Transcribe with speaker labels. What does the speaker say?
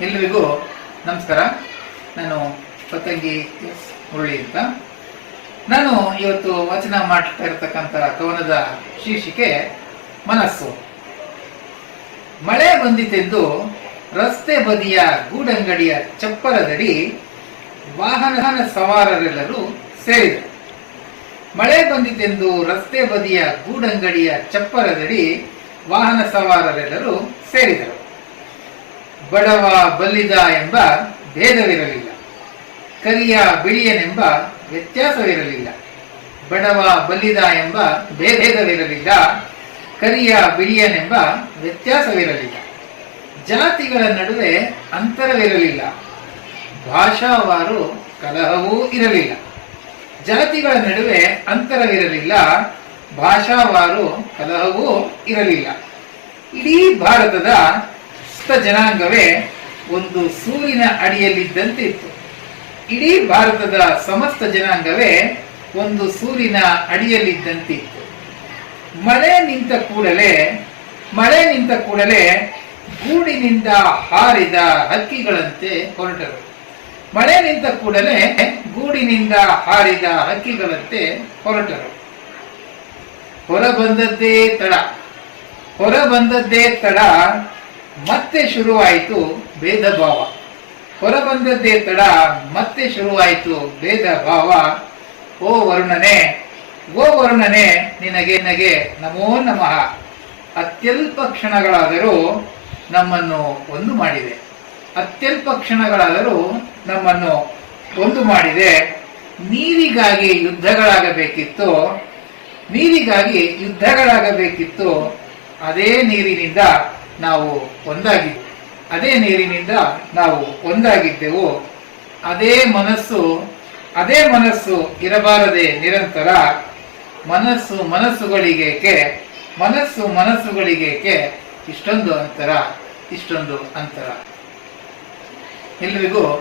Speaker 1: ಎಲ್ರಿಗೂ ನಮಸ್ಕಾರ. ನಾನು ಪತಂಗಿ ಎಸ್ ಮುರಳಿ ಅಂತ. ನಾನು ಇವತ್ತು ವಚನ ಮಾಡ್ತಾ ಇರತಕ್ಕಂತ ಕವನದ ಶೀರ್ಷಿಕೆ, ಮನಸ್ಸು. ಮಳೆ ಬಂದಿತೆಂದು ರಸ್ತೆ ಬದಿಯ ಗೂಡಂಗಡಿಯ ಚಪ್ಪರದಡಿ ವಾಹನ ಸವಾರರೆಲ್ಲರೂ ಸೇರಿದರು. ಮಳೆ ಬಂದಿತೆಂದು ರಸ್ತೆ ಬದಿಯ ಗೂಡಂಗಡಿಯ ಚಪ್ಪರದಡಿ ವಾಹನ ಸವಾರರೆಲ್ಲರೂ ಸೇರಿದರು. ಬಡವ ಬಲ್ಲಿದ ಎಂಬ ಭೇದವಿರಲಿಲ್ಲ. ಕರಿಯ ಬಿಳಿಯನೆಂಬ ವ್ಯತ್ಯಾಸವಿರಲಿಲ್ಲ. ಬಡವ ಬಲ್ಲಿದ ಎಂಬ ಭೇದವಿರಲಿಲ್ಲ. ಕರಿಯ ಬಿಳಿಯನೆಂಬ ವ್ಯತ್ಯಾಸವಿರಲಿಲ್ಲ. ಜಾತಿಗಳ ನಡುವೆ ಅಂತರವಿರಲಿಲ್ಲ. ಭಾಷಾವಾರು ಕಲಹವೂ ಇರಲಿಲ್ಲ. ಜಾತಿಗಳ ನಡುವೆ ಅಂತರವಿರಲಿಲ್ಲ. ಭಾಷಾವಾರು ಕಲಹವೂ ಇರಲಿಲ್ಲ. ಇಡೀ ಭಾರತದ ಸಮಸ್ತ ಜನಾಂಗವೇ ಒಂದು ಸೂರಿನ ಅಡಿಯಲ್ಲಿದ್ದಂತೆ ಇತ್ತು. ಇಡೀ ಭಾರತದ ಸಮಸ್ತ ಜನಾಂಗವೇ ಒಂದು ಸೂರಿನ ಅಡಿಯಲ್ಲಿದ್ದಂತಿತ್ತು ಮಳೆ ನಿಂತ ಕೂಡಲೇ, ಮಳೆ ನಿಂತ ಕೂಡಲೇ ಗೂಡಿನಿಂದ ಹಾರಿದ ಹಕ್ಕಿಗಳಂತೆ ಹೊರಟರು. ಮಳೆ ನಿಂತ ಕೂಡಲೇ ಗೂಡಿನಿಂದ ಹಾರಿದ ಹಕ್ಕಿಗಳಂತೆ ಹೊರಟರು. ಹೊರ ಬಂದದ್ದೇ ತಡ. ಹೊರ ಬಂದದ್ದೇ ತಡ. ಮತ್ತೆ ಶುರುವಾಯಿತು ಭೇದ ಭಾವ ಹೊರಬಂದದ್ದೇ ತಡ, ಮತ್ತೆ ಶುರುವಾಯಿತು ಭೇದ ಭಾವ ಓ ವರುಣನೆ ಓ ವರುಣನೆ, ನಿನಗೆ ನನಗೆ ನಮೋ ನಮಃ. ಅತ್ಯಲ್ಪ ಕ್ಷಣಗಳಾದರೂ ನಮ್ಮನ್ನು ಒಂದು ಮಾಡಿದೆ. ಅತ್ಯಲ್ಪ ಕ್ಷಣಗಳಾದರೂ ನಮ್ಮನ್ನು ಒಂದು ಮಾಡಿದೆ. ನೀರಿಗಾಗಿ ಯುದ್ಧಗಳಾಗಬೇಕಿತ್ತು. ನೀರಿಗಾಗಿ ಯುದ್ಧಗಳಾಗಬೇಕಿತ್ತು. ಅದೇ ನೀರಿನಿಂದ ನಾವು ಒಂದಾಗಿ ಅದೇ ನೀರಿನಿಂದ ನಾವು ಒಂದಾಗಿದ್ದೆವು. ಅದೇ ಮನಸ್ಸು ಅದೇ ಮನಸ್ಸು ಇರಬಾರದೆ ನಿರಂತರ. ಮನಸ್ಸು ಮನಸ್ಸುಗಳಿಗೇಕೆ ಮನಸ್ಸು ಮನಸ್ಸುಗಳಿಗೇಕೆ ಇಷ್ಟೊಂದು ಅಂತರ ಇಷ್ಟೊಂದು ಅಂತರ. ಎಲ್ರಿಗೂ